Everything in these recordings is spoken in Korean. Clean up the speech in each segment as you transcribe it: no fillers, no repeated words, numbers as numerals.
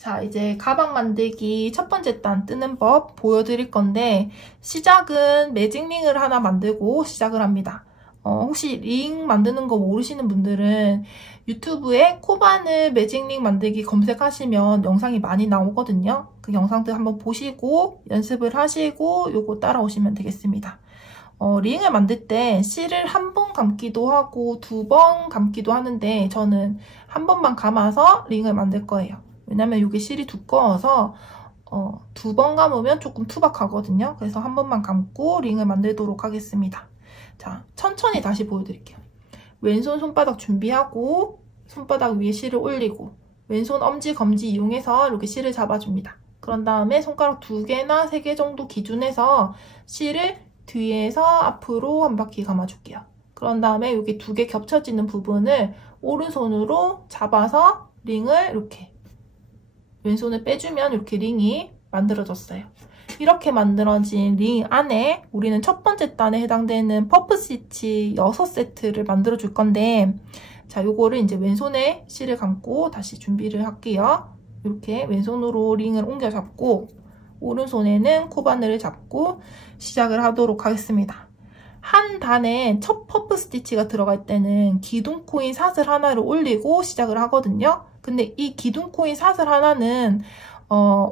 자, 이제 가방 만들기 첫 번째 단 뜨는 법 보여드릴 건데, 시작은 매직링을 하나 만들고 시작을 합니다. 혹시 링 만드는 거 모르시는 분들은 유튜브에 코바늘 매직링 만들기 검색하시면 영상이 많이 나오거든요. 그 영상들 한번 보시고 연습을 하시고 요거 따라오시면 되겠습니다. 링을 만들 때 실을 한 번 감기도 하고 2번 감기도 하는데 저는 한 번만 감아서 링을 만들 거예요. 왜냐면 이게 실이 두꺼워서 2번 감으면 조금 투박하거든요. 그래서 한 번만 감고 링을 만들도록 하겠습니다. 자, 천천히 다시 보여드릴게요. 왼손 손바닥 준비하고 손바닥 위에 실을 올리고 왼손 엄지, 검지 이용해서 이렇게 실을 잡아줍니다. 그런 다음에 손가락 2개나 3개 정도 기준해서 실을 뒤에서 앞으로 한 바퀴 감아줄게요. 그런 다음에 여기 2개 겹쳐지는 부분을 오른손으로 잡아서 링을 이렇게 왼손을 빼주면 이렇게 링이 만들어졌어요. 이렇게 만들어진 링 안에 우리는 첫 번째 단에 해당되는 퍼프 스티치 6세트를 만들어 줄 건데, 자, 요거를 이제 왼손에 실을 감고 다시 준비를 할게요. 이렇게 왼손으로 링을 옮겨 잡고 오른손에는 코바늘을 잡고 시작을 하도록 하겠습니다. 한 단에 첫 퍼프 스티치가 들어갈 때는 기둥코인 사슬 하나를 올리고 시작을 하거든요. 근데 이 기둥코인 사슬 하나는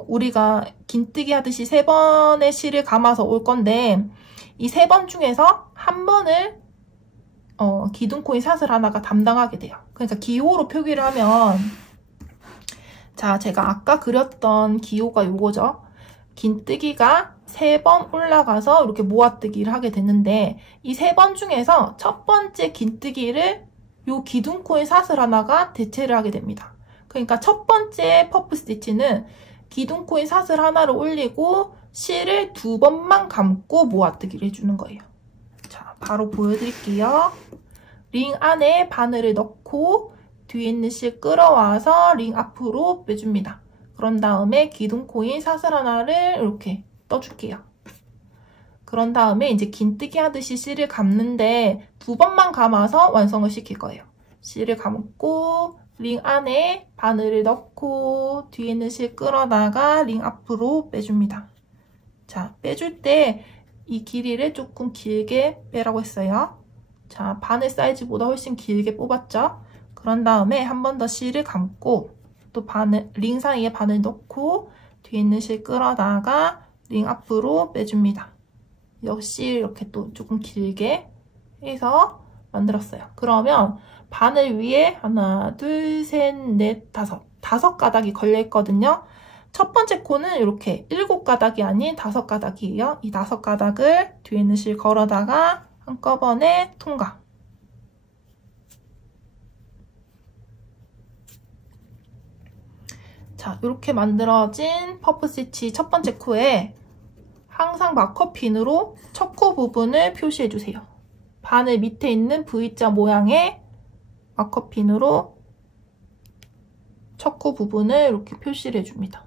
우리가 긴뜨기 하듯이 3번의 실을 감아서 올 건데 이 3번 중에서 한 번을 기둥코인 사슬 하나가 담당하게 돼요. 그러니까 기호로 표기를 하면, 자, 제가 아까 그렸던 기호가 요거죠. 긴뜨기가 3번 올라가서 이렇게 모아뜨기를 하게 됐는데 이 3번 중에서 첫 번째 긴뜨기를 요 기둥코인 사슬 하나가 대체를 하게 됩니다. 그러니까 첫 번째 퍼프 스티치는 기둥코인 사슬 하나를 올리고 실을 2번만 감고 모아뜨기를 해주는 거예요. 자, 바로 보여드릴게요. 링 안에 바늘을 넣고 뒤에 있는 실 끌어와서 링 앞으로 빼줍니다. 그런 다음에 기둥코인 사슬 하나를 이렇게 떠줄게요. 그런 다음에 이제 긴뜨기 하듯이 실을 감는데 2번만 감아서 완성을 시킬 거예요. 실을 감고 링 안에 바늘을 넣고 뒤에 있는 실 끌어다가 링 앞으로 빼줍니다. 자, 빼줄 때 이 길이를 조금 길게 빼라고 했어요. 자, 바늘 사이즈보다 훨씬 길게 뽑았죠? 그런 다음에 한 번 더 실을 감고 또 링 사이에 바늘 넣고 뒤에 있는 실 끌어다가 링 앞으로 빼줍니다. 역시 이렇게 또 조금 길게 해서 만들었어요. 그러면 바늘 위에 하나, 둘, 셋, 넷, 다섯 가닥이 걸려 있거든요. 첫 번째 코는 이렇게 7가닥이 아닌 5가닥이에요. 이 5가닥을 뒤에 있는 실 걸어다가 한꺼번에 통과. 자, 이렇게 만들어진 퍼프 스티치 첫 번째 코에 항상 마커핀으로 첫 코 부분을 표시해주세요. 바늘 밑에 있는 V자 모양의 마커핀으로 첫 코 부분을 이렇게 표시를 해줍니다.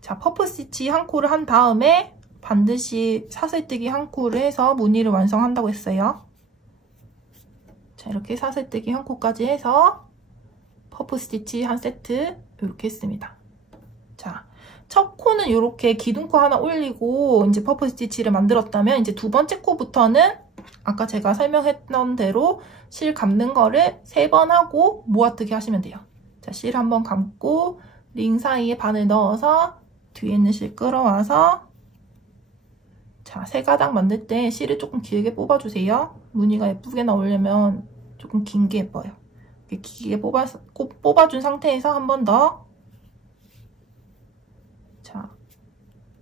자, 퍼프 스티치 한 코를 한 다음에 반드시 사슬뜨기 한 코를 해서 무늬를 완성한다고 했어요. 자, 이렇게 사슬뜨기 한 코까지 해서 퍼프 스티치 한 세트 이렇게 했습니다. 자, 첫 코는 이렇게 기둥코 하나 올리고 이제 퍼프 스티치를 만들었다면 이제 2번째 코부터는 아까 제가 설명했던 대로 실 감는 거를 3번 하고 모아뜨기 하시면 돼요. 자, 실 한번 감고 링 사이에 바늘 넣어서 뒤에 있는 실 끌어와서, 자, 3가닥 만들 때 실을 조금 길게 뽑아주세요. 무늬가 예쁘게 나오려면 조금 긴 게 예뻐요. 이렇게 길게 뽑아준 상태에서 한 번 더, 자,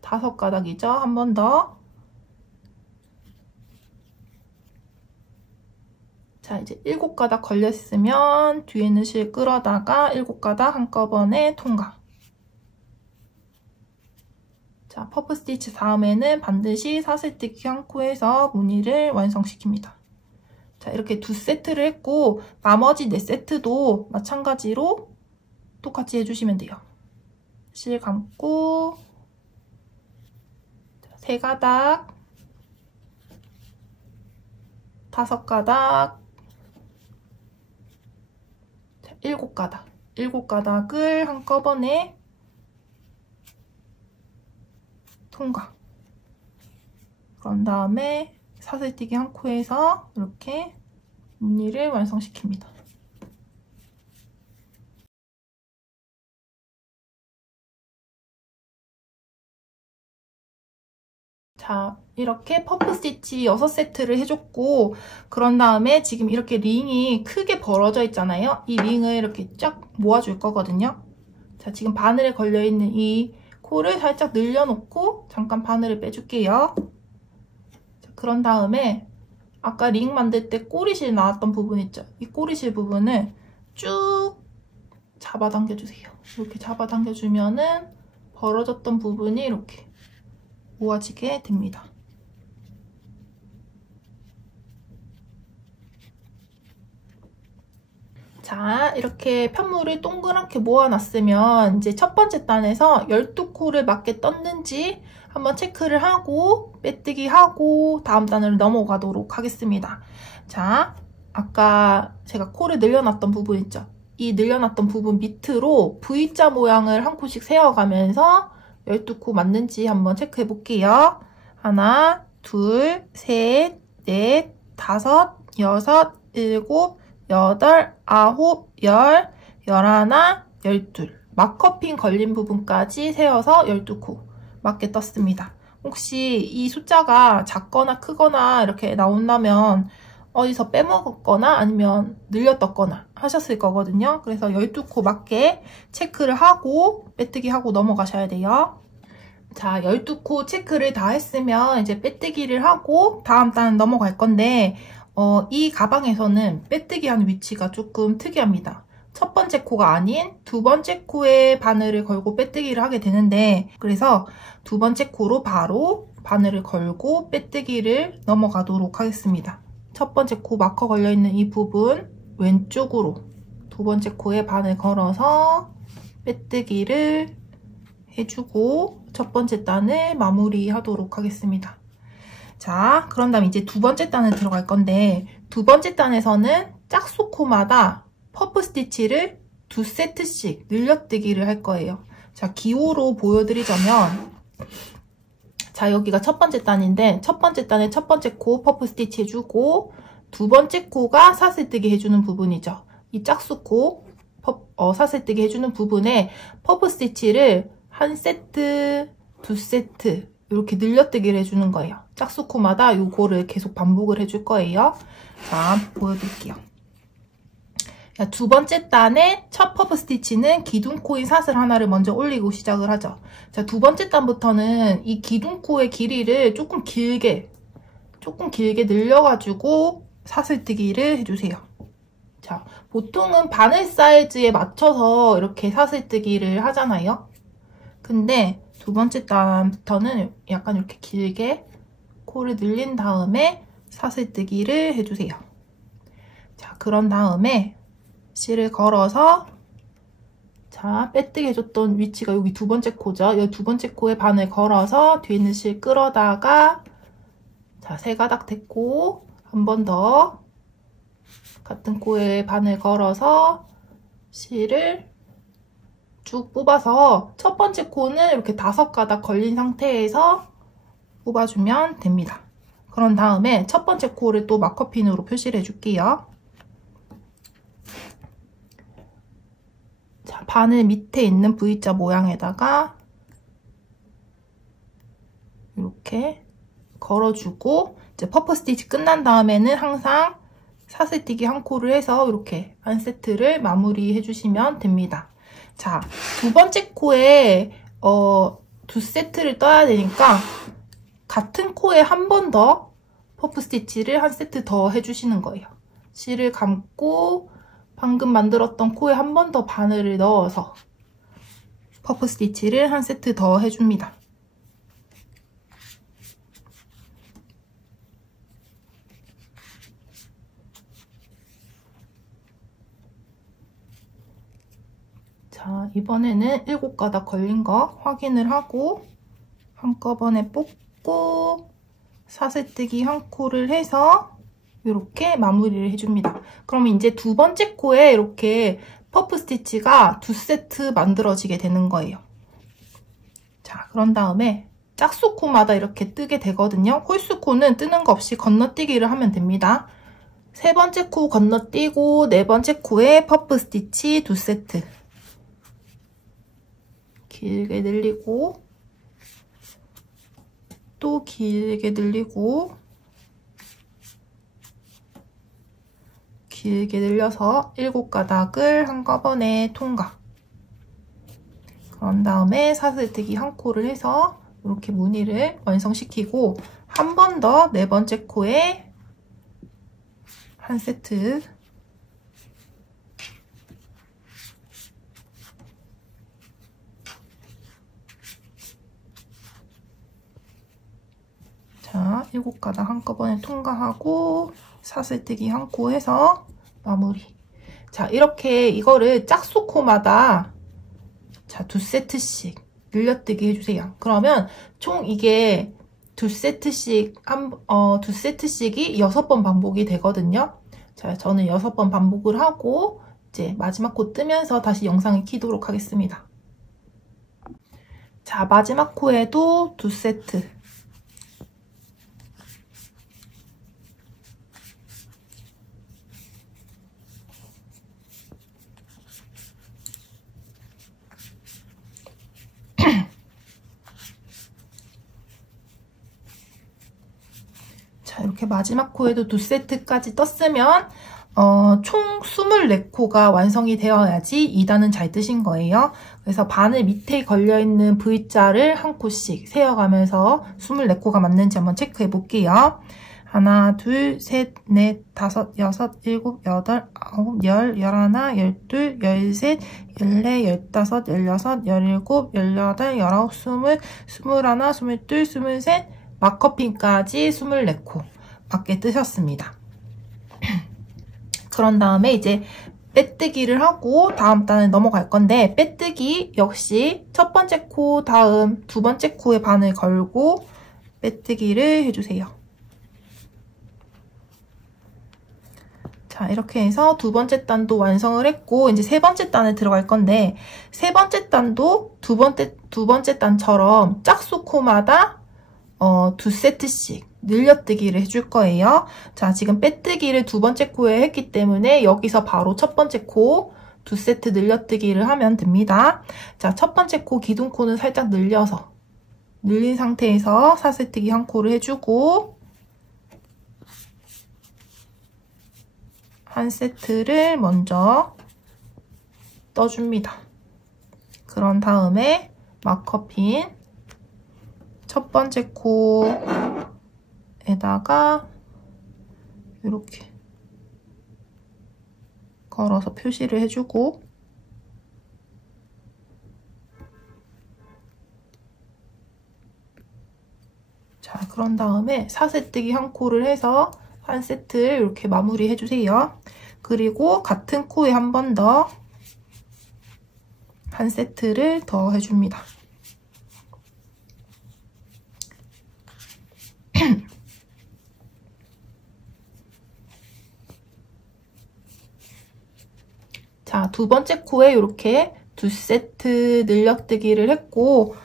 5가닥이죠. 한 번 더. 자, 이제 7가닥 걸렸으면 뒤에 있는 실 끌어다가 7가닥 한꺼번에 통과. 자, 퍼프 스티치 다음에는 반드시 사슬뜨기 한 코에서 무늬를 완성시킵니다. 자, 이렇게 2세트를 했고 나머지 4세트도 마찬가지로 똑같이 해주시면 돼요. 실 감고 3가닥, 5가닥, 7가닥 7가닥을 한꺼번에 통과. 그런 다음에 사슬뜨기 한 코에서 이렇게 무늬를 완성시킵니다. 자, 이렇게 퍼프 스티치 6세트를 해줬고, 그런 다음에 지금 이렇게 링이 크게 벌어져 있잖아요. 이 링을 이렇게 쫙 모아줄 거거든요. 자, 지금 바늘에 걸려있는 이 코를 살짝 늘려놓고 잠깐 바늘을 빼줄게요. 자, 그런 다음에 아까 링 만들 때 꼬리실 나왔던 부분 있죠? 이 꼬리실 부분을 쭉 잡아당겨주세요. 이렇게 잡아당겨주면은 벌어졌던 부분이 이렇게 모아지게 됩니다. 자, 이렇게 편물을 동그랗게 모아놨으면 이제 첫 번째 단에서 12코를 맞게 떴는지 한번 체크를 하고 빼뜨기 하고 다음 단으로 넘어가도록 하겠습니다. 자, 아까 제가 코를 늘려놨던 부분 있죠? 이 늘려놨던 부분 밑으로 V자 모양을 한 코씩 세워가면서 12코 맞는지 한번 체크해 볼게요. 하나, 둘, 셋, 넷, 다섯, 여섯, 일곱, 여덟, 아홉, 열, 열하나, 열둘. 마커핀 걸린 부분까지 세워서 12코 맞게 떴습니다. 혹시 이 숫자가 작거나 크거나 이렇게 나온다면 어디서 빼먹었거나 아니면 늘렸었거나 하셨을 거거든요. 그래서 12코 맞게 체크를 하고 빼뜨기 하고 넘어가셔야 돼요. 자, 12코 체크를 다 했으면 이제 빼뜨기를 하고 다음 단 넘어갈 건데 이 가방에서는 빼뜨기 하는 위치가 조금 특이합니다. 첫 번째 코가 아닌 두 번째 코에 바늘을 걸고 빼뜨기를 하게 되는데 그래서 두 번째 코로 바로 바늘을 걸고 빼뜨기를 넘어가도록 하겠습니다. 첫 번째 코 마커 걸려있는 이 부분 왼쪽으로 두 번째 코에 바늘 걸어서 빼뜨기를 해주고 첫 번째 단을 마무리하도록 하겠습니다. 자, 그런 다음 이제 두 번째 단을 들어갈 건데 두 번째 단에서는 짝수코마다 퍼프 스티치를 2세트씩 늘려뜨기를 할 거예요. 자, 기호로 보여드리자면 자, 여기가 첫 번째 단인데 첫 번째 단에 첫 번째 코 퍼프 스티치 해주고 두 번째 코가 사슬뜨기 해주는 부분이죠. 이 짝수코 사슬뜨기 해주는 부분에 퍼프 스티치를 한 세트, 두 세트 이렇게 늘려뜨기를 해주는 거예요. 짝수코마다 요거를 계속 반복을 해줄 거예요. 자, 보여드릴게요. 두 번째 단의 첫 퍼프 스티치는 기둥코인 사슬 하나를 먼저 올리고 시작을 하죠. 자, 두 번째 단부터는 이 기둥코의 길이를 조금 길게 늘려가지고 사슬뜨기를 해주세요. 자, 보통은 바늘 사이즈에 맞춰서 이렇게 사슬뜨기를 하잖아요. 근데 두 번째 단부터는 약간 이렇게 길게 코를 늘린 다음에 사슬뜨기를 해주세요. 자, 그런 다음에 실을 걸어서 자, 빼뜨기 해줬던 위치가 여기 두 번째 코죠. 이 두 번째 코에 바늘 걸어서 뒤에 있는 실 끌어다가 자, 3가닥 됐고 한 번 더 같은 코에 바늘 걸어서 실을 쭉 뽑아서 첫 번째 코는 이렇게 5가닥 걸린 상태에서 뽑아주면 됩니다. 그런 다음에 첫 번째 코를 또 마커핀으로 표시를 해줄게요. 자, 바늘 밑에 있는 V자 모양에다가 이렇게 걸어주고 이제 퍼프 스티치 끝난 다음에는 항상 사슬뜨기 한 코를 해서 이렇게 한 세트를 마무리해 주시면 됩니다. 자, 두 번째 코에 2세트를 떠야 되니까 같은 코에 한 번 더 퍼프 스티치를 한 세트 더 해주시는 거예요. 실을 감고 방금 만들었던 코에 한 번 더 바늘을 넣어서 퍼프 스티치를 한 세트 더 해줍니다. 자, 이번에는 7가닥 걸린 거 확인을 하고 한꺼번에 뽑고 사슬뜨기 한 코를 해서 이렇게 마무리를 해줍니다. 그러면 이제 두 번째 코에 이렇게 퍼프 스티치가 2세트 만들어지게 되는 거예요. 자, 그런 다음에 짝수코마다 이렇게 뜨게 되거든요. 홀수코는 뜨는 거 없이 건너뛰기를 하면 됩니다. 세 번째 코 건너뛰고 네 번째 코에 퍼프 스티치 2세트. 길게 늘리고 또 길게 늘리고 길게 늘려서 7가닥을 한꺼번에 통과. 그런 다음에 사슬뜨기 한 코를 해서 이렇게 무늬를 완성시키고 한 번 더 네 번째 코에 한 세트. 자, 7가닥 한꺼번에 통과하고 사슬뜨기 한 코 해서 마무리. 자, 이렇게 이거를 짝수코마다 자, 2세트씩 늘려뜨기 해주세요. 그러면 총 이게 2세트씩 2세트씩이 6번 반복이 되거든요. 자, 저는 6번 반복을 하고 이제 마지막 코 뜨면서 다시 영상을 켜도록 하겠습니다. 자, 마지막 코에도 2세트. 자, 이렇게 마지막 코에도 2세트까지 떴으면 총 24코가 완성이 되어야지 2단은 잘 뜨신 거예요. 그래서 바늘 밑에 걸려있는 V자를 한 코씩 세어가면서 24코가 맞는지 한번 체크해 볼게요. 하나, 둘, 셋, 넷, 다섯, 여섯, 일곱, 여덟, 아홉, 열, 열하나, 열둘, 열셋, 열네, 열다섯, 열여섯, 열일곱, 열여덟, 열아홉, 스물, 스물하나, 스물둘, 스물셋, 마커핀까지 24코 맞게 뜨셨습니다. 그런 다음에 이제 빼뜨기를 하고 다음 단을 넘어갈 건데, 빼뜨기 역시 첫 번째 코 다음 두 번째 코에 바늘 걸고 빼뜨기를 해주세요. 자, 이렇게 해서 두 번째 단도 완성을 했고 이제 세 번째 단에 들어갈 건데, 세 번째 단도 두 번째 단처럼 짝수코마다 2세트씩 늘려뜨기를 해줄 거예요. 자, 지금 빼뜨기를 두 번째 코에 했기 때문에 여기서 바로 첫 번째 코 2세트 늘려뜨기를 하면 됩니다. 자, 첫 번째 코 기둥코는 살짝 늘려서 늘린 상태에서 사슬뜨기 한 코를 해주고 한 세트를 먼저 떠줍니다. 그런 다음에 마커핀 첫 번째 코에다가 이렇게 걸어서 표시를 해주고 자, 그런 다음에 사슬뜨기 한 코를 해서 한 세트를 이렇게 마무리 해주세요. 그리고 같은 코에 한 번 더 한 세트를 더 해줍니다. 자, 두 번째 코에 이렇게 2세트 늘려뜨기를 했고,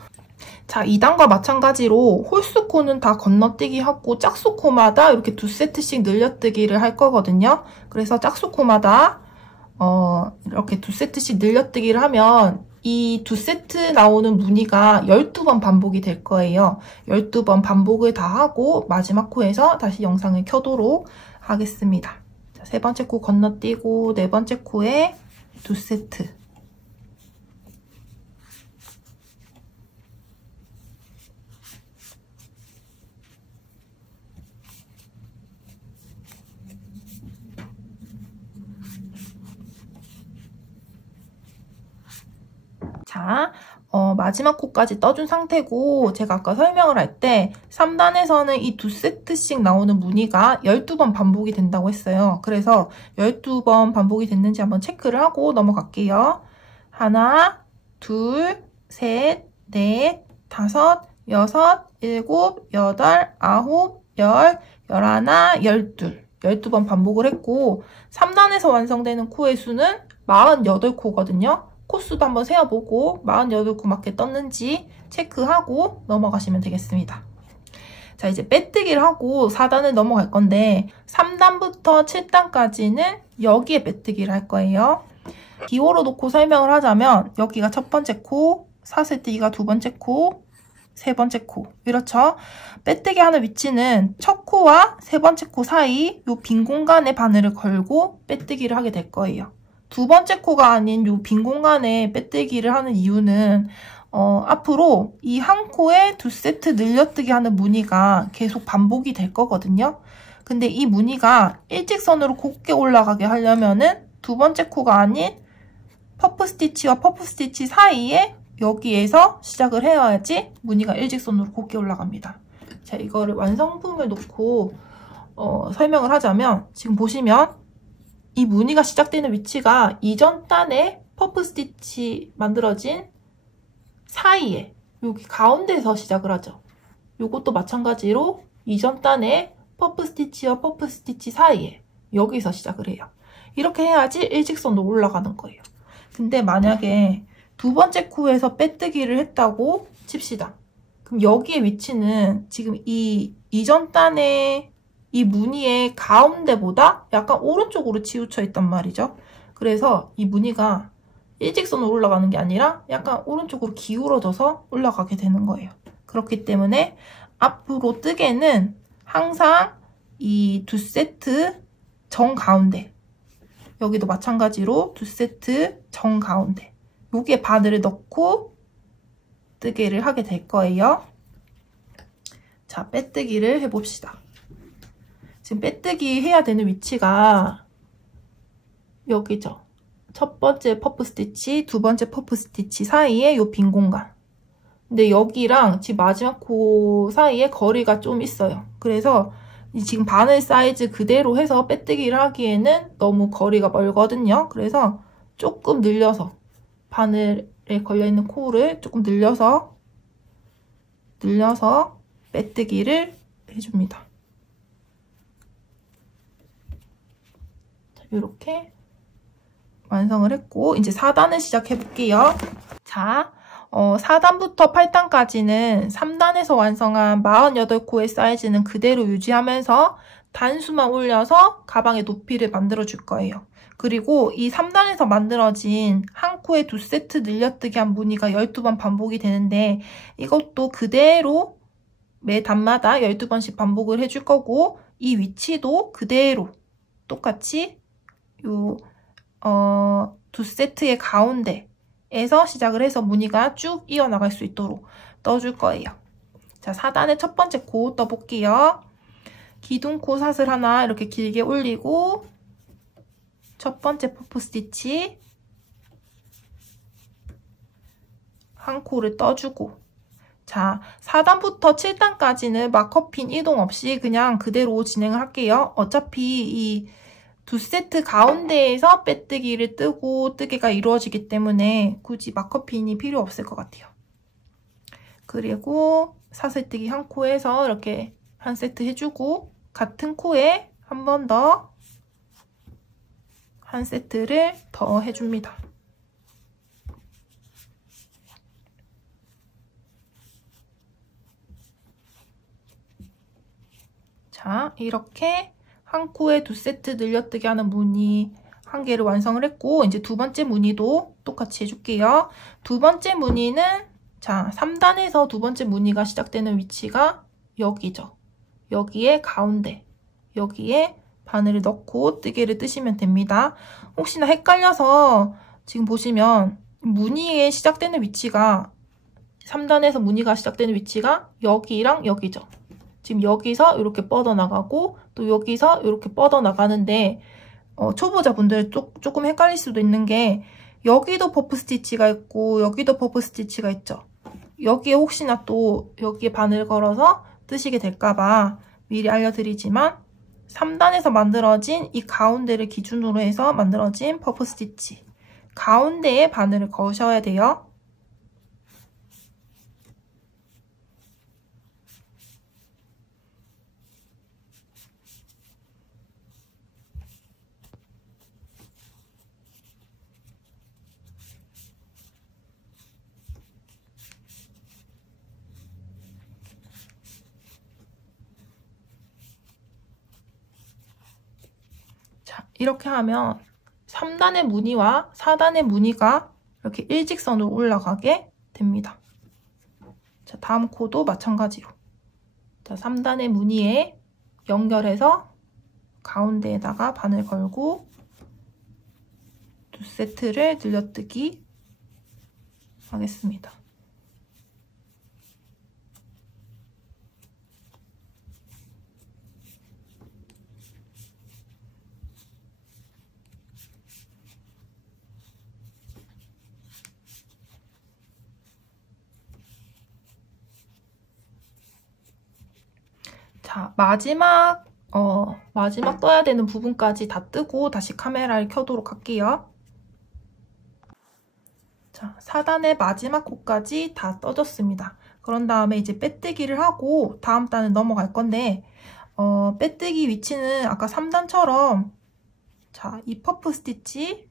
자, 2단과 마찬가지로 홀수코는 다 건너뛰기 하고 짝수코마다 이렇게 2세트씩 늘려뜨기를 할 거거든요. 그래서 짝수코마다 이렇게 2세트씩 늘려뜨기를 하면 이 2세트 나오는 무늬가 12번 반복이 될 거예요. 12번 반복을 다 하고 마지막 코에서 다시 영상을 켜도록 하겠습니다. 자, 세 번째 코 건너뛰고 네 번째 코에 2세트. 자, 마지막 코까지 떠준 상태고, 제가 아까 설명을 할 때 3단에서는 이 2세트씩 나오는 무늬가 12번 반복이 된다고 했어요. 그래서 12번 반복이 됐는지 한번 체크를 하고 넘어갈게요. 하나, 둘, 셋, 넷, 다섯, 여섯, 일곱, 여덟, 아홉, 열, 열하나, 열둘. 12번 반복을 했고 3단에서 완성되는 코의 수는 48코거든요. 코수도 한번 세어보고 48코 맞게 떴는지 체크하고 넘어가시면 되겠습니다. 자, 이제 빼뜨기를 하고 4단을 넘어갈 건데 3단부터 7단까지는 여기에 빼뜨기를 할 거예요. 기호로 놓고 설명을 하자면 여기가 첫 번째 코, 사슬뜨기가 두 번째 코, 세 번째 코. 이렇죠? 빼뜨기 하는 위치는 첫 코와 세 번째 코 사이 요 빈 공간에 바늘을 걸고 빼뜨기를 하게 될 거예요. 두 번째 코가 아닌 요 빈 공간에 빼뜨기를 하는 이유는 앞으로 이 한 코에 두 세트 늘려뜨기 하는 무늬가 계속 반복이 될 거거든요. 근데 이 무늬가 일직선으로 곱게 올라가게 하려면은 두 번째 코가 아닌 퍼프 스티치와 퍼프 스티치 사이에 여기에서 시작을 해야지 무늬가 일직선으로 곱게 올라갑니다. 자, 이거를 완성품을 놓고 설명을 하자면 지금 보시면 이 무늬가 시작되는 위치가 이전 단에 퍼프 스티치 만들어진 사이에 여기 가운데에서 시작을 하죠. 요것도 마찬가지로 이전 단에 퍼프 스티치와 퍼프 스티치 사이에 여기서 시작을 해요. 이렇게 해야지 일직선으로 올라가는 거예요. 근데 만약에 두 번째 코에서 빼뜨기를 했다고 칩시다. 그럼 여기의 위치는 지금 이 이전 단의 이 무늬의 가운데보다 약간 오른쪽으로 치우쳐 있단 말이죠. 그래서 이 무늬가 일직선으로 올라가는 게 아니라 약간 오른쪽으로 기울어져서 올라가게 되는 거예요. 그렇기 때문에 앞으로 뜨개는 항상 이 두 세트 정가운데, 여기도 마찬가지로 두 세트 정가운데 여기에 바늘을 넣고 뜨개를 하게 될 거예요. 자, 빼뜨기를 해봅시다. 지금 빼뜨기 해야 되는 위치가 여기죠. 첫 번째 퍼프 스티치, 두 번째 퍼프 스티치 사이에 요 빈 공간. 근데 여기랑 지금 마지막 코 사이에 거리가 좀 있어요. 그래서 지금 바늘 사이즈 그대로 해서 빼뜨기를 하기에는 너무 거리가 멀거든요. 그래서 조금 늘려서 바늘에 걸려있는 코를 조금 늘려서 빼뜨기를 해줍니다. 자, 이렇게 완성을 했고 이제 4단을 시작해 볼게요. 자, 4단부터 8단까지는 3단에서 완성한 48코의 사이즈는 그대로 유지하면서 단수만 올려서 가방의 높이를 만들어 줄 거예요. 그리고 이 3단에서 만들어진 한 코에 두 세트 늘려뜨기 한 무늬가 12번 반복이 되는데 이것도 그대로 매 단마다 12번씩 반복을 해줄 거고 이 위치도 그대로 똑같이 두 세트의 가운데에서 시작을 해서 무늬가 쭉 이어나갈 수 있도록 떠줄 거예요. 자, 4단의 첫 번째 코 떠볼게요. 기둥코 사슬 하나 이렇게 길게 올리고 첫 번째 퍼프 스티치 한 코를 떠주고 자, 4단부터 7단까지는 마커핀 이동 없이 그냥 그대로 진행을 할게요. 어차피 이 두 세트 가운데에서 빼뜨기를 뜨고 뜨개가 이루어지기 때문에 굳이 마커핀이 필요 없을 것 같아요. 그리고 사슬뜨기 한 코에서 이렇게 한 세트 해주고 같은 코에 한 번 더 한 세트를 더 해줍니다. 자, 이렇게 한 코에 두 세트 늘려뜨기 하는 무늬 한 개를 완성을 했고 이제 두 번째 무늬도 똑같이 해줄게요. 두 번째 무늬는 자, 3단에서 두 번째 무늬가 시작되는 위치가 여기죠. 여기에 가운데 여기에 바늘을 넣고 뜨개를 뜨시면 됩니다. 혹시나 헷갈려서 지금 보시면 무늬에 시작되는 위치가 3단에서 무늬가 시작되는 위치가 여기랑 여기죠. 지금 여기서 이렇게 뻗어나가고 또 여기서 이렇게 뻗어나가는데 초보자분들 조금 헷갈릴 수도 있는 게 여기도 퍼프 스티치가 있고 여기도 퍼프 스티치가 있죠. 여기에 혹시나 또 여기에 바늘 걸어서 뜨시게 될까봐 미리 알려드리지만 3단에서 만들어진 이 가운데를 기준으로 해서 만들어진 퍼프 스티치 가운데에 바늘을 거셔야 돼요. 이렇게 하면 3단의 무늬와 4단의 무늬가 이렇게 일직선으로 올라가게 됩니다. 자, 다음 코도 마찬가지로. 자, 3단의 무늬에 연결해서 가운데에다가 바늘 걸고 두 세트를 늘려뜨기 하겠습니다. 자, 마지막 떠야 되는 부분까지 다 뜨고 다시 카메라를 켜도록 할게요. 자, 4단의 마지막 코까지 다 떠졌습니다. 그런 다음에 이제 빼뜨기를 하고 다음 단을 넘어갈 건데 빼뜨기 위치는 아까 3단처럼 자, 이 퍼프 스티치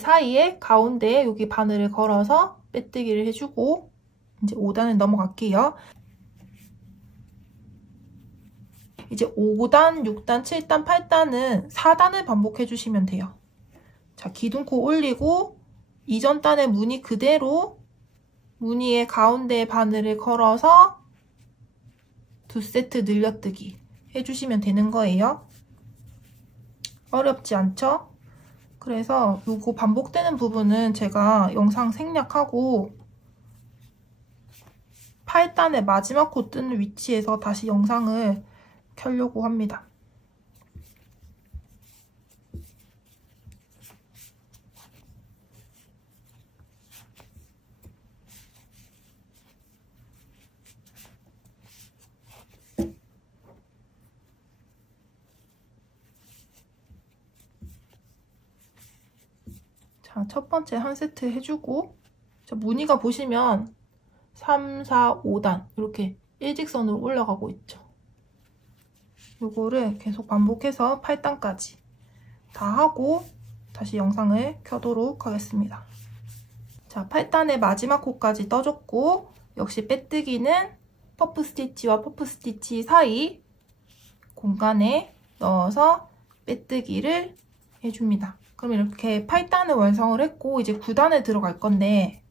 사이에 가운데에 여기 바늘을 걸어서 빼뜨기를 해주고 이제 5단을 넘어갈게요. 이제 5단, 6단, 7단, 8단은 4단을 반복해 주시면 돼요. 자, 기둥코 올리고 이전 단의 무늬 그대로 무늬의 가운데에 바늘을 걸어서 두 세트 늘려뜨기 해주시면 되는 거예요. 어렵지 않죠? 그래서 요거 반복되는 부분은 제가 영상 생략하고 8단의 마지막 코 뜨는 위치에서 다시 영상을 켜려고 합니다. 자, 첫 번째 한 세트 해주고 자, 무늬가 보시면 3, 4, 5단 이렇게 일직선으로 올라가고 있죠. 요거를 계속 반복해서 8단까지 다 하고 다시 영상을 켜도록 하겠습니다. 자, 8단의 마지막 코까지 떠줬고 역시 빼뜨기는 퍼프 스티치와 퍼프 스티치 사이 공간에 넣어서 빼뜨기를 해줍니다. 그럼 이렇게 8단을 완성을 했고 이제 9단에 들어갈 건데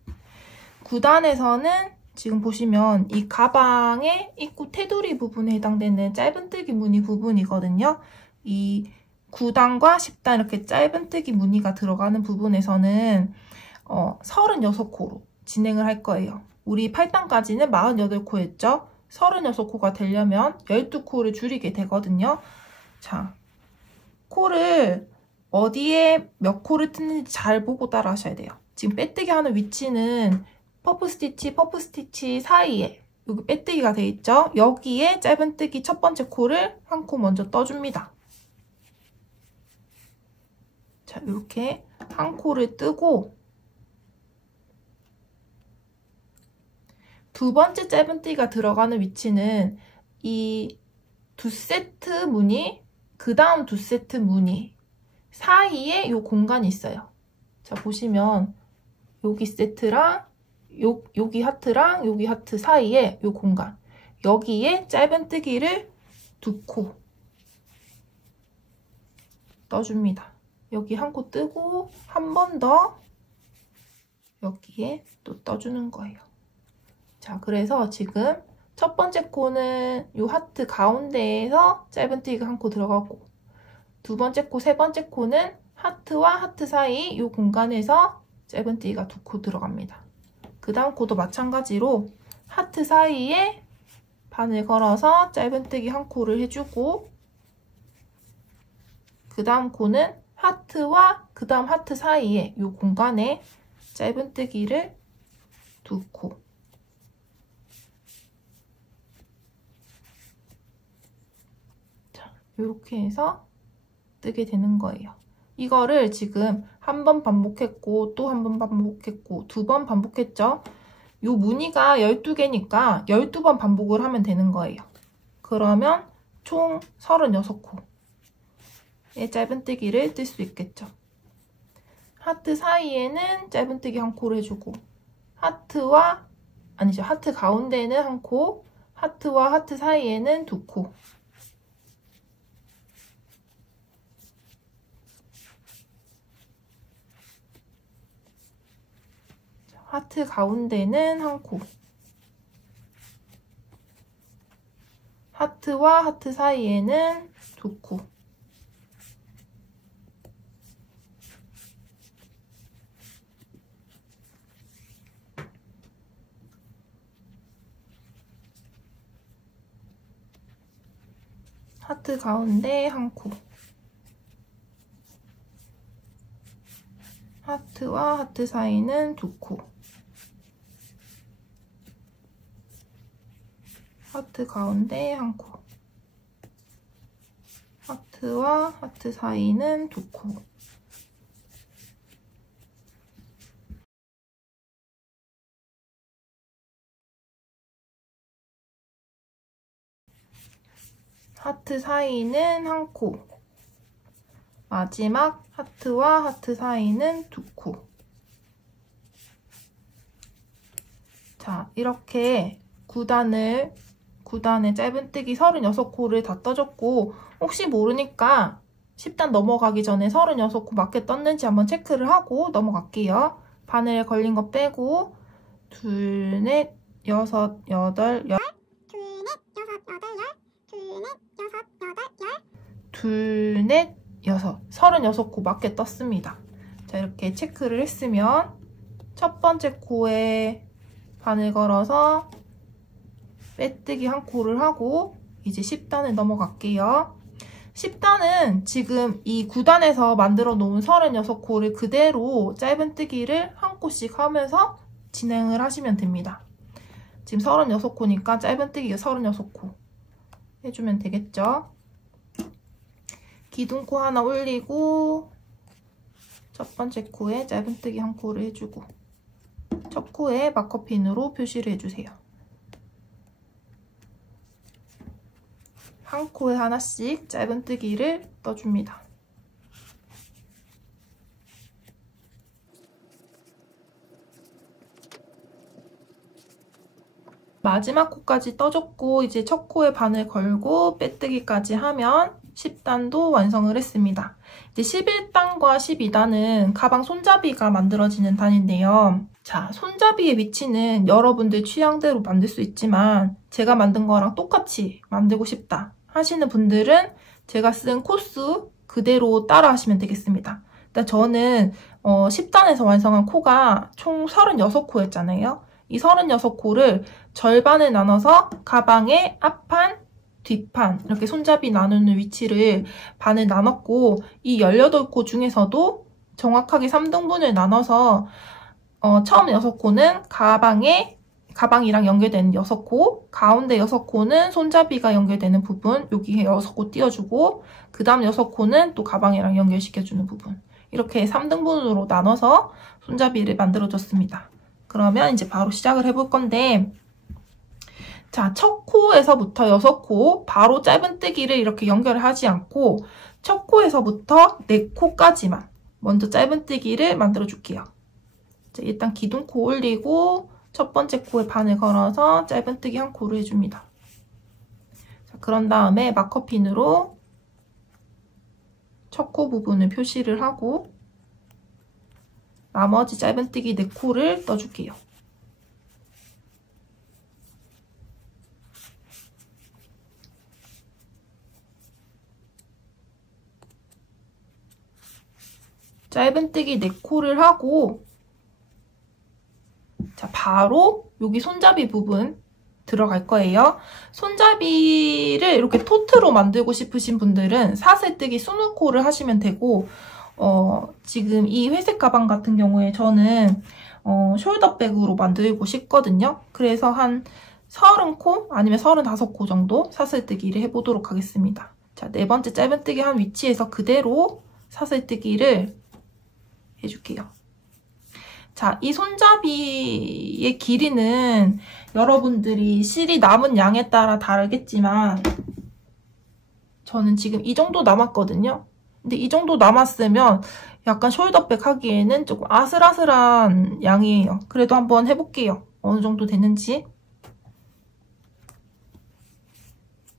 9단에서는 지금 보시면 이 가방의 입구 테두리 부분에 해당되는 짧은뜨기 무늬 부분이거든요. 이 9단과 10단 이렇게 짧은뜨기 무늬가 들어가는 부분에서는 36코로 진행을 할 거예요. 우리 8단까지는 48코였죠. 36코가 되려면 12코를 줄이게 되거든요. 자, 코를 어디에 몇 코를 뜯는지 잘 보고 따라 하셔야 돼요. 지금 빼뜨기 하는 위치는 퍼프 스티치 사이에 여기 빼뜨기가 돼 있죠? 여기에 짧은뜨기 첫 번째 코를 한 코 먼저 떠줍니다. 자, 이렇게 한 코를 뜨고 두 번째 짧은뜨기가 들어가는 위치는 이 두 세트 무늬, 그 다음 두 세트 무늬 사이에 이 공간이 있어요. 자, 보시면 여기 세트랑 여기 하트랑 여기 하트 사이에 이 공간, 여기에 짧은뜨기를 두 코 떠줍니다. 여기 한 코 뜨고 한 번 더 여기에 또 떠주는 거예요. 자, 그래서 지금 첫 번째 코는 이 하트 가운데에서 짧은뜨기가 한 코 들어가고 두 번째 코, 세 번째 코는 하트와 하트 사이 이 공간에서 짧은뜨기가 두 코 들어갑니다. 그 다음 코도 마찬가지로 하트 사이에 바늘 걸어서 짧은뜨기 한 코를 해주고 그 다음 코는 하트와 그 다음 하트 사이에 이 공간에 짧은뜨기를 두 코 자, 이렇게 해서 뜨게 되는 거예요. 이거를 지금 한 번 반복했고 또 한 번 반복했고 두 번 반복했죠. 이 무늬가 12개니까 12번 반복을 하면 되는 거예요. 그러면 총 36코의 짧은뜨기를 뜰 수 있겠죠. 하트 사이에는 짧은뜨기 한 코를 해주고 하트 가운데에는 한 코, 하트와 하트 사이에는 두 코 하트 가운데는 한 코. 하트와 하트 사이에는 두 코. 하트 가운데 한 코. 하트와 하트 사이는 두 코. 하트 가운데 한 코. 하트와 하트 사이는 두 코. 하트 사이는 한 코. 마지막 하트와 하트 사이는 두 코. 자, 이렇게 9단에 짧은뜨기 36코를 다 떠줬고, 혹시 모르니까 10단 넘어가기 전에 36코 맞게 떴는지 한번 체크를 하고 넘어갈게요. 바늘 걸린 거 빼고 둘, 넷, 여섯, 여덟, 열 둘, 넷, 여섯 36코 맞게 떴습니다. 자, 이렇게 체크를 했으면 첫 번째 코에 바늘 걸어서 빼뜨기 한 코를 하고 이제 10단을 넘어갈게요. 10단은 지금 이 9단에서 만들어 놓은 36코를 그대로 짧은뜨기를 한 코씩 하면서 진행을 하시면 됩니다. 지금 36코니까 짧은뜨기가 36코 해주면 되겠죠? 기둥코 하나 올리고 첫 번째 코에 짧은뜨기 한 코를 해주고 첫 코에 마커핀으로 표시를 해주세요. 한 코에 하나씩 짧은뜨기를 떠줍니다. 마지막 코까지 떠줬고 이제 첫 코에 바늘 걸고 빼뜨기까지 하면 10단도 완성을 했습니다. 이제 11단과 12단은 가방 손잡이가 만들어지는 단인데요. 자, 손잡이의 위치는 여러분들 취향대로 만들 수 있지만 제가 만든 거랑 똑같이 만들고 싶다 하시는 분들은 제가 쓴 코스 그대로 따라 하시면 되겠습니다. 일단 저는 10단에서 완성한 코가 총 36코였잖아요. 이 36코를 절반을 나눠서 가방의 앞판, 뒷판 이렇게 손잡이 나누는 위치를 반을 나눴고 이 18코 중에서도 정확하게 3등분을 나눠서 처음 6코는 가방이랑 연결되는 6코, 가운데 6코는 손잡이가 연결되는 부분, 여기에 6코 띄워주고 그 다음 6코는 또 가방이랑 연결시켜주는 부분 이렇게 3등분으로 나눠서 손잡이를 만들어줬습니다. 그러면 이제 바로 시작을 해볼 건데 자, 첫 코에서부터 6코 바로 짧은뜨기를 이렇게 연결을 하지 않고 첫 코에서부터 4코까지만 먼저 짧은뜨기를 만들어줄게요. 자, 일단 기둥코 올리고 첫 번째 코에 바늘 걸어서 짧은뜨기 한 코를 해줍니다. 자, 그런 다음에 마커핀으로 첫 코 부분을 표시를 하고 나머지 짧은뜨기 4코를 떠줄게요. 짧은뜨기 4코를 하고 자, 바로 여기 손잡이 부분 들어갈 거예요. 손잡이를 이렇게 토트로 만들고 싶으신 분들은 사슬뜨기 20코를 하시면 되고 지금 이 회색 가방 같은 경우에 저는 숄더백으로 만들고 싶거든요. 그래서 한 30코 아니면 35코 정도 사슬뜨기를 해보도록 하겠습니다. 자, 네 번째 짧은뜨기 한 위치에서 그대로 사슬뜨기를 해줄게요. 자, 이 손잡이의 길이는 여러분들이 실이 남은 양에 따라 다르겠지만 저는 지금 이 정도 남았거든요. 근데 이 정도 남았으면 약간 숄더백 하기에는 조금 아슬아슬한 양이에요. 그래도 한번 해볼게요. 어느 정도 되는지.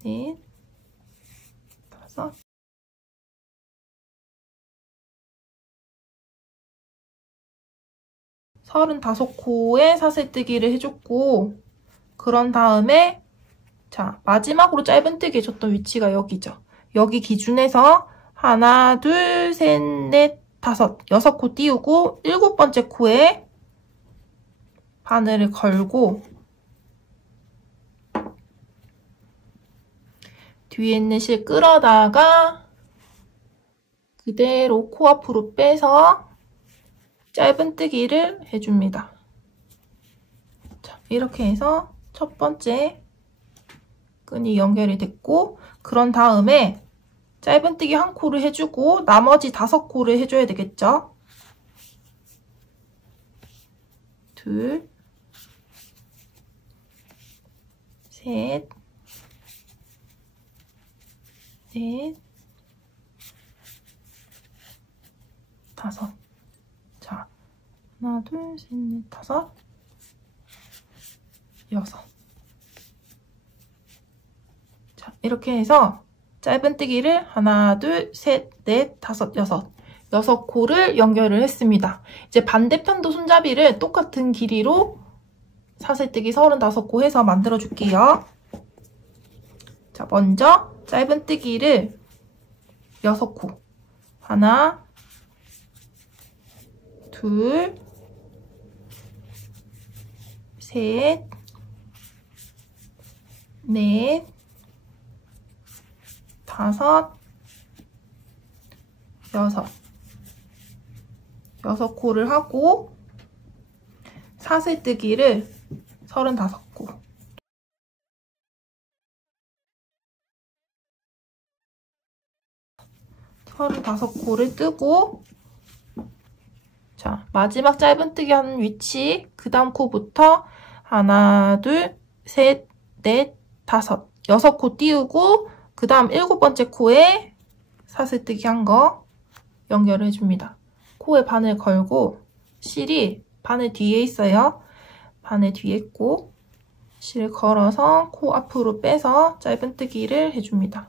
넷, 다섯, 35코에 사슬뜨기를 해줬고, 그런 다음에 자, 마지막으로 짧은뜨기 해줬던 위치가 여기죠. 여기 기준에서 하나, 둘, 셋, 넷, 다섯, 6코 띄우고 7번째 코에 바늘을 걸고 뒤에 있는 실 끌어다가 그대로 코 앞으로 빼서 짧은뜨기를 해줍니다. 자, 이렇게 해서 첫 번째 끈이 연결이 됐고, 그런 다음에 짧은뜨기 한 코를 해주고 나머지 5코를 해줘야 되겠죠. 둘, 셋, 넷, 다섯. 자, 하나, 둘, 셋, 넷, 다섯, 여섯. 자, 이렇게 해서 짧은뜨기를 하나, 둘, 셋, 넷, 다섯, 여섯. 6코를 연결을 했습니다. 이제 반대편도 손잡이를 똑같은 길이로 사슬뜨기 35코 해서 만들어 줄게요. 자, 먼저 짧은뜨기를 6코. 하나, 둘, 셋, 넷, 다섯, 여섯. 6코를 하고 사슬뜨기를 35코. (35코를) 뜨고, 자, 마지막 짧은뜨기 하는 위치, 그 다음 코부터 하나, 둘, 셋, 넷, 다섯, 6코 띄우고 그 다음 7번째 코에 사슬뜨기 한 거 연결을 해줍니다. 코에 바늘 걸고 실이 바늘 뒤에 있어요. 바늘 뒤에 있고 실 걸어서 코 앞으로 빼서 짧은뜨기를 해줍니다.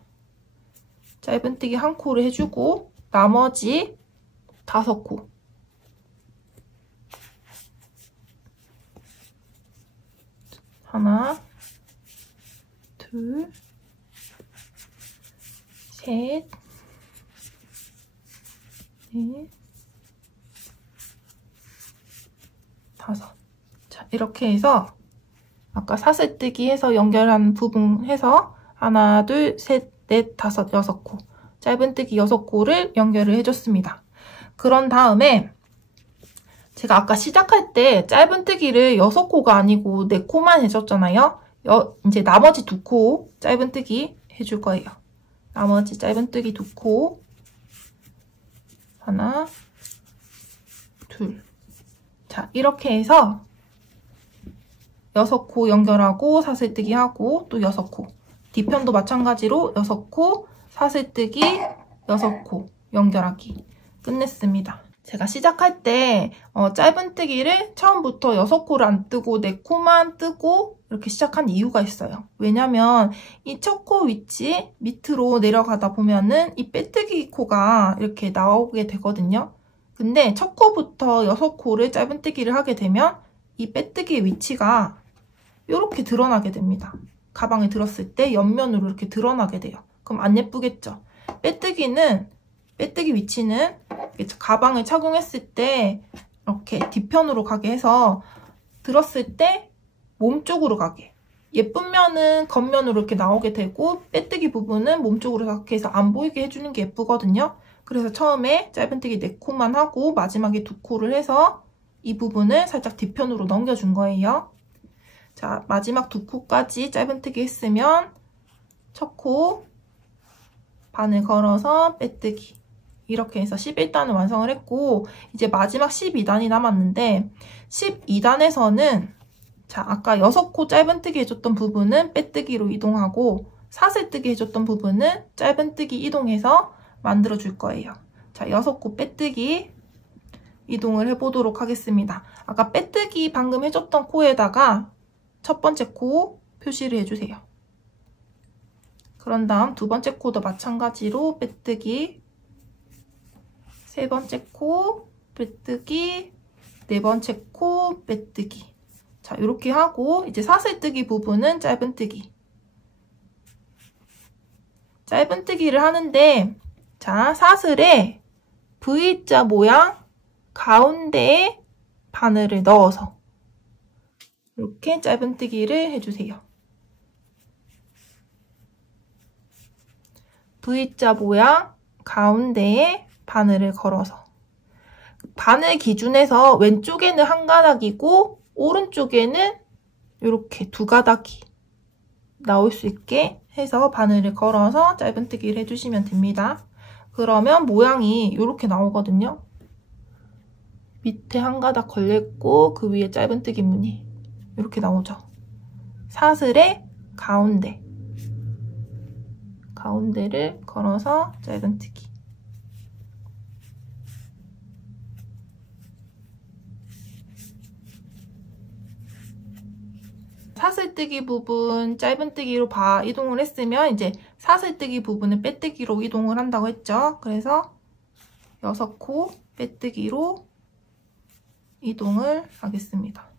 짧은뜨기 한 코를 해주고 나머지 5코. 하나, 둘, 셋, 넷, 다섯. 자, 이렇게 해서 아까 사슬뜨기 해서 연결한 부분 해서 하나, 둘, 셋, 넷, 다섯, 6코. 짧은뜨기 6코를 연결을 해줬습니다. 그런 다음에 제가 아까 시작할 때 짧은뜨기를 6코가 아니고 4코만 해줬잖아요. 이제 나머지 2코 짧은뜨기 해줄 거예요. 나머지 짧은뜨기 2코. 하나, 둘. 자, 이렇게 해서 6코 연결하고 사슬뜨기 하고 또 6코. 뒤편도 마찬가지로 6코, 사슬뜨기, 6코 연결하기. 끝냈습니다. 제가 시작할 때 짧은뜨기를 처음부터 6코를 안 뜨고 4코만 뜨고 이렇게 시작한 이유가 있어요. 왜냐면 이 첫 코 위치 밑으로 내려가다 보면은 이 빼뜨기 코가 이렇게 나오게 되거든요. 근데 첫 코부터 6코를 짧은뜨기를 하게 되면 이 빼뜨기의 위치가 이렇게 드러나게 됩니다. 가방에 들었을 때 옆면으로 이렇게 드러나게 돼요. 그럼 안 예쁘겠죠? 빼뜨기 위치는 가방을 착용했을 때 이렇게 뒤편으로 가게 해서 들었을 때 몸 쪽으로 가게. 예쁜 면은 겉면으로 이렇게 나오게 되고 빼뜨기 부분은 몸 쪽으로 이렇게 해서 안 보이게 해주는 게 예쁘거든요. 그래서 처음에 짧은뜨기 4코만 하고 마지막에 2코를 해서 이 부분을 살짝 뒤편으로 넘겨준 거예요. 자, 마지막 2코까지 짧은뜨기 했으면 첫 코 바늘 걸어서 빼뜨기. 이렇게 해서 11단을 완성을 했고 이제 마지막 12단이 남았는데 12단에서는 자, 아까 6코 짧은뜨기 해줬던 부분은 빼뜨기로 이동하고 사슬뜨기 해줬던 부분은 짧은뜨기 이동해서 만들어줄 거예요. 자, 6코 빼뜨기 이동을 해보도록 하겠습니다. 아까 빼뜨기 방금 해줬던 코에다가 첫 번째 코 표시를 해주세요. 그런 다음 두 번째 코도 마찬가지로 빼뜨기, 세 번째 코 빼뜨기, 네 번째 코 떼고 빼뜨기. 자, 이렇게 하고 이제 사슬뜨기 부분은 짧은뜨기. 짧은뜨기를 하는데, 자, 사슬에 V자 모양 가운데에 바늘을 넣어서 이렇게 짧은뜨기를 해주세요. V자 모양 가운데에 바늘을 걸어서 바늘 기준에서 왼쪽에는 한 가닥이고 오른쪽에는 이렇게 두 가닥이 나올 수 있게 해서 바늘을 걸어서 짧은뜨기를 해주시면 됩니다. 그러면 모양이 이렇게 나오거든요. 밑에 한 가닥 걸려있고 그 위에 짧은뜨기 무늬 이렇게 나오죠. 사슬의 가운데를 걸어서 짧은뜨기. 사슬뜨기 부분 짧은뜨기로 이동을 했으면 이제 사슬뜨기 부분은 빼뜨기로 이동을 한다고 했죠. 그래서 6코 빼뜨기로 이동을 하겠습니다.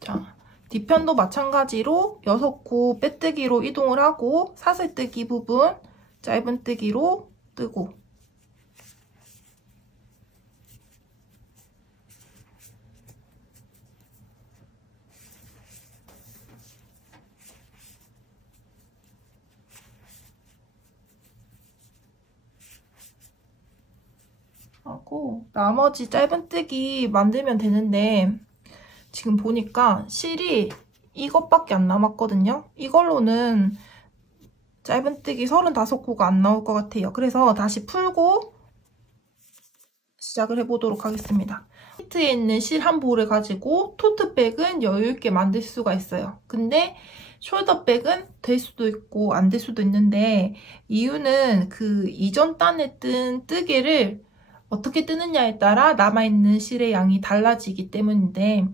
자, 뒤편도 마찬가지로 6코 빼뜨기로 이동을 하고 사슬뜨기 부분 짧은뜨기로 뜨고 하고 나머지 짧은뜨기 만들면 되는데 지금 보니까 실이 이것밖에 안 남았거든요. 이걸로는 짧은뜨기 35코가 안 나올 것 같아요. 그래서 다시 풀고 시작을 해보도록 하겠습니다. 키트에 있는 실 한 볼을 가지고 토트백은 여유있게 만들 수가 있어요. 근데 숄더백은 될 수도 있고 안 될 수도 있는데 이유는 그 이전 단에 뜬 뜨개를 어떻게 뜨느냐에 따라 남아있는 실의 양이 달라지기 때문인데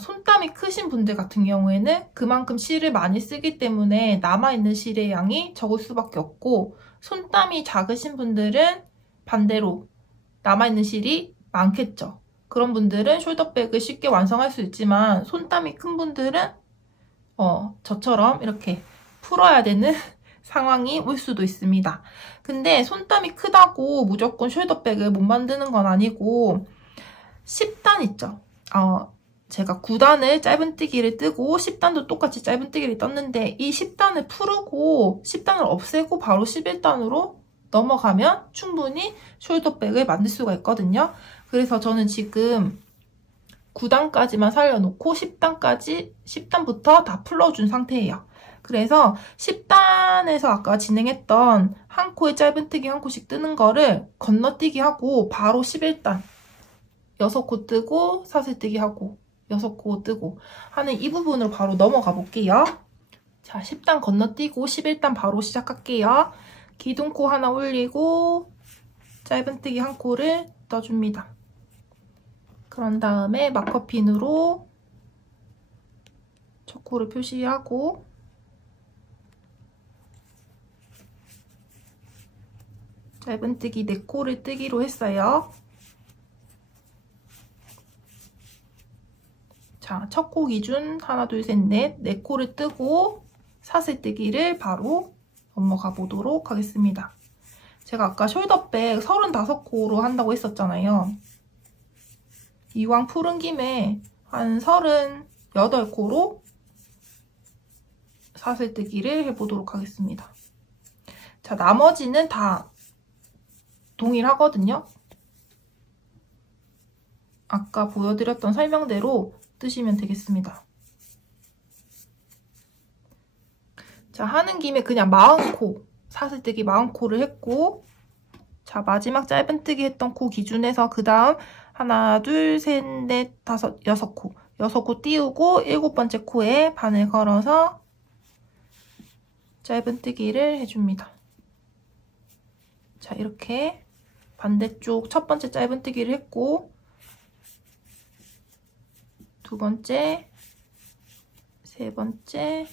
손땀이 크신 분들 같은 경우에는 그만큼 실을 많이 쓰기 때문에 남아있는 실의 양이 적을 수밖에 없고 손땀이 작으신 분들은 반대로 남아있는 실이 많겠죠. 그런 분들은 숄더백을 쉽게 완성할 수 있지만 손땀이 큰 분들은 저처럼 이렇게 풀어야 되는 상황이 올 수도 있습니다. 근데 손땀이 크다고 무조건 숄더백을 못 만드는 건 아니고 10단 있죠? 제가 9단을 짧은뜨기를 뜨고 10단도 똑같이 짧은뜨기를 떴는데 이 10단을 풀고 10단을 없애고 바로 11단으로 넘어가면 충분히 숄더백을 만들 수가 있거든요. 그래서 저는 지금 9단까지만 살려놓고 10단부터 다 풀어준 상태예요. 그래서 10단에서 아까 진행했던 한 코에 짧은뜨기 한 코씩 뜨는 거를 건너뛰기 하고 바로 11단 6코 뜨고 사슬뜨기 하고 6코 뜨고 하는 이 부분으로 바로 넘어가 볼게요. 자, 10단 건너뛰고 11단 바로 시작할게요. 기둥코 하나 올리고 짧은뜨기 한 코를 떠줍니다. 그런 다음에 마커핀으로 첫 코를 표시하고 짧은뜨기 4코를 뜨기로 했어요. 자, 첫 코 기준 하나, 둘, 셋, 넷, 4코를 뜨고 사슬뜨기를 바로 넘어가 보도록 하겠습니다. 제가 아까 숄더백 35코로 한다고 했었잖아요. 이왕 푸른 김에 한 38코로 사슬뜨기를 해보도록 하겠습니다. 자, 나머지는 다 동일하거든요. 아까 보여드렸던 설명대로 뜨시면 되겠습니다. 자, 하는 김에 그냥 40코, 사슬뜨기 40코를 했고, 자, 마지막 짧은뜨기 했던 코 기준에서 그 다음 하나, 둘, 셋, 넷, 다섯, 6코. 6코 띄우고 7번째 코에 바늘 걸어서 짧은뜨기를 해줍니다. 자, 이렇게 반대쪽 첫 번째 짧은뜨기를 했고 두 번째, 세 번째,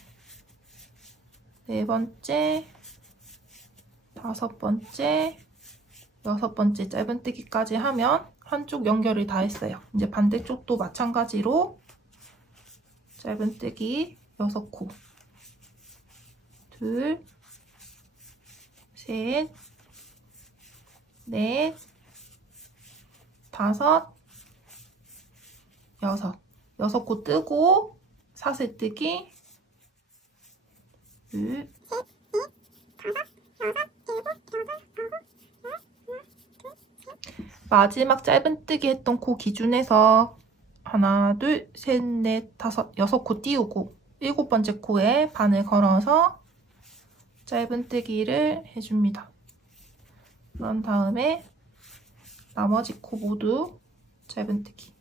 네 번째, 다섯 번째, 여섯 번째 짧은뜨기까지 하면 한쪽 연결을 다 했어요. 이제 반대쪽도 마찬가지로 짧은뜨기 6코, 둘, 셋, 넷, 다섯, 여섯. 6코 뜨고 사슬뜨기 둘, 마지막 짧은뜨기 했던 코 기준에서 하나, 둘, 셋, 넷, 다섯, 6코 띄우고 7번째 코에 바늘 걸어서 짧은뜨기를 해줍니다. 그런 다음에 나머지 코 모두 짧은뜨기.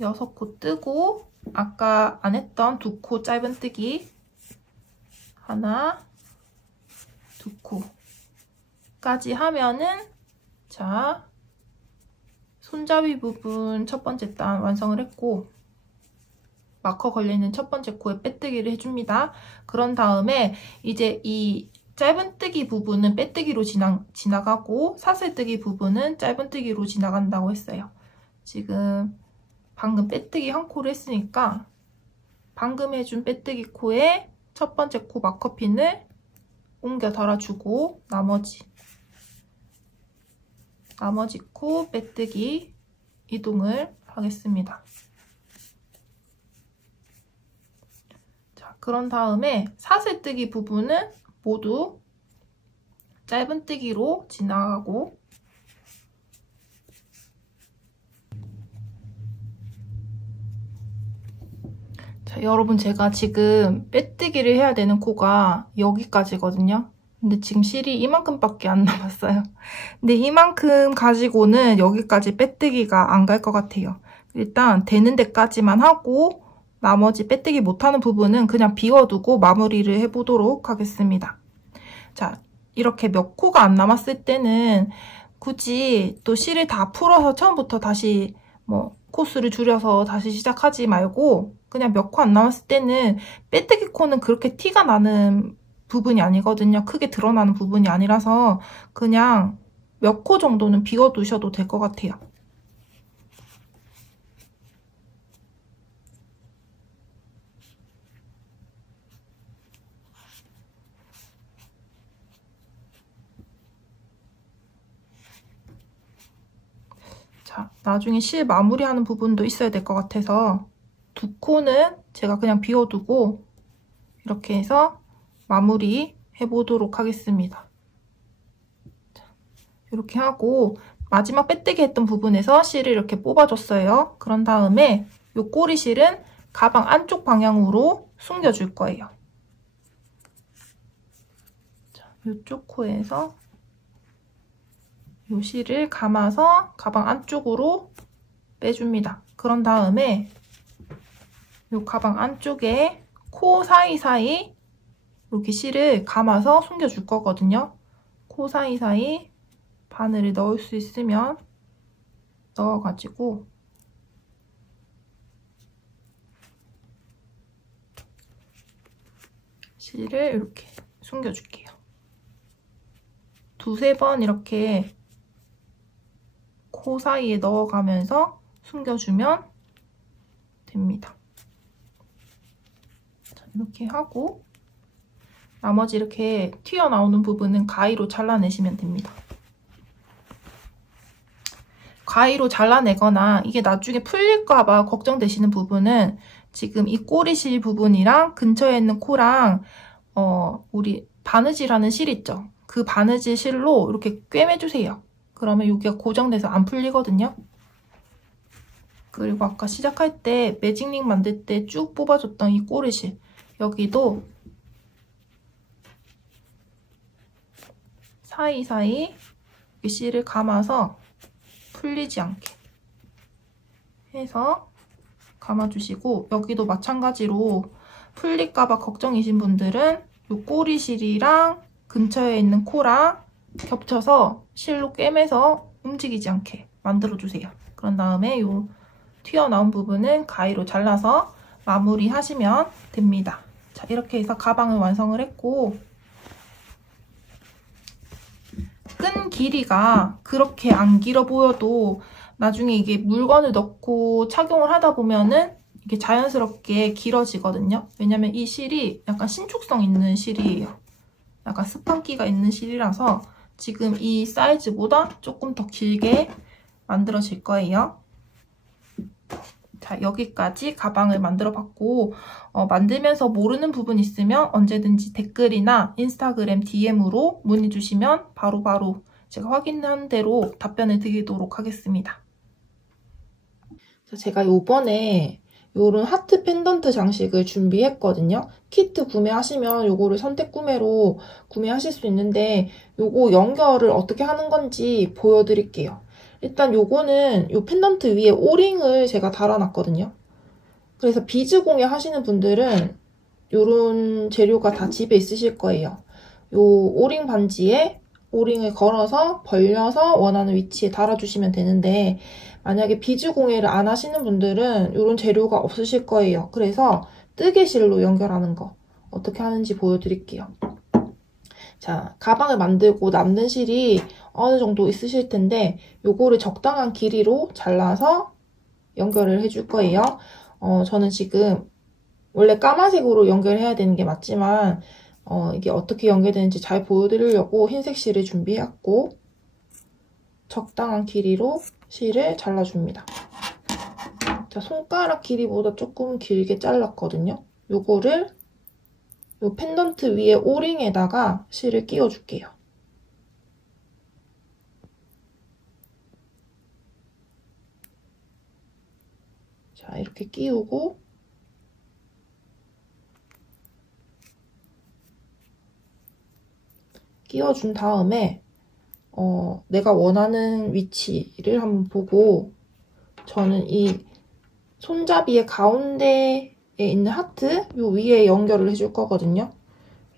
6코 뜨고 아까 안 했던 2코 짧은뜨기 하나, 2코까지 하면은 자, 손잡이 부분 첫 번째 단 완성을 했고 마커 걸려있는 첫 번째 코에 빼뜨기를 해줍니다. 그런 다음에 이제 이 짧은뜨기 부분은 빼뜨기로 지나가고 사슬뜨기 부분은 짧은뜨기로 지나간다고 했어요. 지금 방금 빼뜨기 한 코를 했으니까 방금 해준 빼뜨기 코에 첫 번째 코 마커핀을 옮겨 달아주고 나머지 코 빼뜨기 이동을 하겠습니다. 자, 그런 다음에 사슬뜨기 부분은 모두 짧은뜨기로 지나가고 자, 여러분 제가 지금 빼뜨기를 해야 되는 코가 여기까지거든요. 근데 지금 실이 이만큼밖에 안 남았어요. 근데 이만큼 가지고는 여기까지 빼뜨기가 안 갈 것 같아요. 일단 되는 데까지만 하고 나머지 빼뜨기 못하는 부분은 그냥 비워두고 마무리를 해보도록 하겠습니다. 자, 이렇게 몇 코가 안 남았을 때는 굳이 또 실을 다 풀어서 처음부터 다시 뭐 코스를 줄여서 다시 시작하지 말고 그냥 몇 코 안 남았을 때는 빼뜨기 코는 그렇게 티가 나는 부분이 아니거든요. 크게 드러나는 부분이 아니라서 그냥 몇 코 정도는 비워두셔도 될 것 같아요. 자, 나중에 실 마무리하는 부분도 있어야 될 것 같아서 2코는 제가 그냥 비워두고 이렇게 해서 마무리 해보도록 하겠습니다. 자, 이렇게 하고 마지막 빼뜨기 했던 부분에서 실을 이렇게 뽑아줬어요. 그런 다음에 이 꼬리실은 가방 안쪽 방향으로 숨겨줄 거예요. 자, 이쪽 코에서 이 실을 감아서 가방 안쪽으로 빼줍니다. 그런 다음에 이 가방 안쪽에 코 사이사이 이렇게 실을 감아서 숨겨줄 거거든요. 코 사이사이 바늘을 넣을 수 있으면 넣어가지고 실을 이렇게 숨겨줄게요. 2~3번 이렇게 코 사이에 넣어가면서 숨겨주면 됩니다. 자, 이렇게 하고 나머지 이렇게 튀어나오는 부분은 가위로 잘라내시면 됩니다. 가위로 잘라내거나 이게 나중에 풀릴까봐 걱정되시는 부분은 지금 이 꼬리실 부분이랑 근처에 있는 코랑 우리 바느질하는 실 있죠? 그 바느질 실로 이렇게 꿰매주세요. 그러면 여기가 고정돼서 안 풀리거든요. 그리고 아까 시작할 때 매직링 만들 때 쭉 뽑아줬던 이 꼬리실 여기도 사이사이 실을 감아서 풀리지 않게 해서 감아주시고 여기도 마찬가지로 풀릴까봐 걱정이신 분들은 이 꼬리실이랑 근처에 있는 코랑 겹쳐서 실로 꿰매서 움직이지 않게 만들어주세요. 그런 다음에 요 튀어나온 부분은 가위로 잘라서 마무리 하시면 됩니다. 자, 이렇게 해서 가방을 완성을 했고, 끈 길이가 그렇게 안 길어 보여도 나중에 이게 물건을 넣고 착용을 하다 보면은 이게 자연스럽게 길어지거든요. 왜냐면 이 실이 약간 신축성 있는 실이에요. 약간 스판기가 있는 실이라서 지금 이 사이즈보다 조금 더 길게 만들어질 거예요. 자, 여기까지 가방을 만들어 봤고, 만들면서 모르는 부분 있으면 언제든지 댓글이나 인스타그램 DM으로 문의 주시면 바로바로 제가 확인한 대로 답변을 드리도록 하겠습니다. 자, 제가 요번에 요런 하트 펜던트 장식을 준비했거든요. 키트 구매하시면 요거를 선택 구매로 구매하실 수 있는데, 요거 연결을 어떻게 하는 건지 보여드릴게요. 일단 요거는 요 펜던트 위에 오링을 제가 달아놨거든요. 그래서 비즈 공예 하시는 분들은 요런 재료가 다 집에 있으실 거예요. 요 오링 반지에 오링을 걸어서 벌려서 원하는 위치에 달아주시면 되는데, 만약에 비즈 공예를 안 하시는 분들은 요런 재료가 없으실 거예요. 그래서 뜨개실로 연결하는 거 어떻게 하는지 보여드릴게요. 자, 가방을 만들고 남는 실이 어느 정도 있으실 텐데 요거를 적당한 길이로 잘라서 연결을 해줄 거예요. 저는 지금 원래 까만색으로 연결해야 되는 게 맞지만 이게 어떻게 연결되는지 잘 보여드리려고 흰색 실을 준비했고, 적당한 길이로 실을 잘라줍니다. 자, 손가락 길이보다 조금 길게 잘랐거든요. 요거를 요 펜던트 위에 오링에다가 실을 끼워줄게요. 자, 이렇게 끼우고 끼워준 다음에 내가 원하는 위치를 한번 보고, 저는 이 손잡이의 가운데에 있는 하트 요 위에 연결을 해줄 거거든요.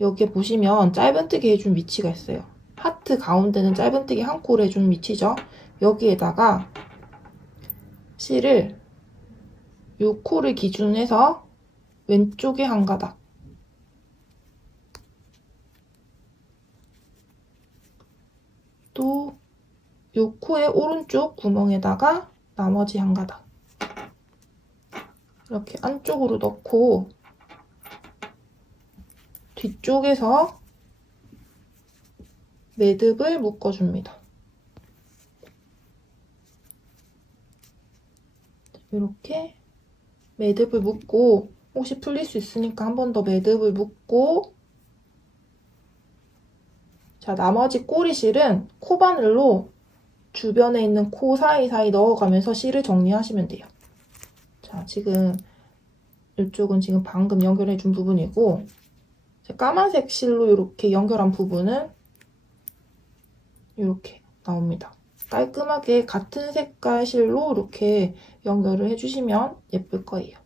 여기에 보시면 짧은뜨기 해준 위치가 있어요. 하트 가운데는 짧은뜨기 한 콜 해준 위치죠. 여기에다가 실을 요 콜을 기준으로 해서 왼쪽에 한 가닥, 또 요 코의 오른쪽 구멍에다가 나머지 한 가닥 이렇게 안쪽으로 넣고 뒤쪽에서 매듭을 묶어줍니다. 이렇게 매듭을 묶고, 혹시 풀릴 수 있으니까 한 번 더 매듭을 묶고, 자, 나머지 꼬리실은 코바늘로 주변에 있는 코 사이사이 넣어가면서 실을 정리하시면 돼요. 자, 지금 이쪽은 지금 방금 연결해준 부분이고, 까만색 실로 이렇게 연결한 부분은 이렇게 나옵니다. 깔끔하게 같은 색깔 실로 이렇게 연결을 해주시면 예쁠 거예요.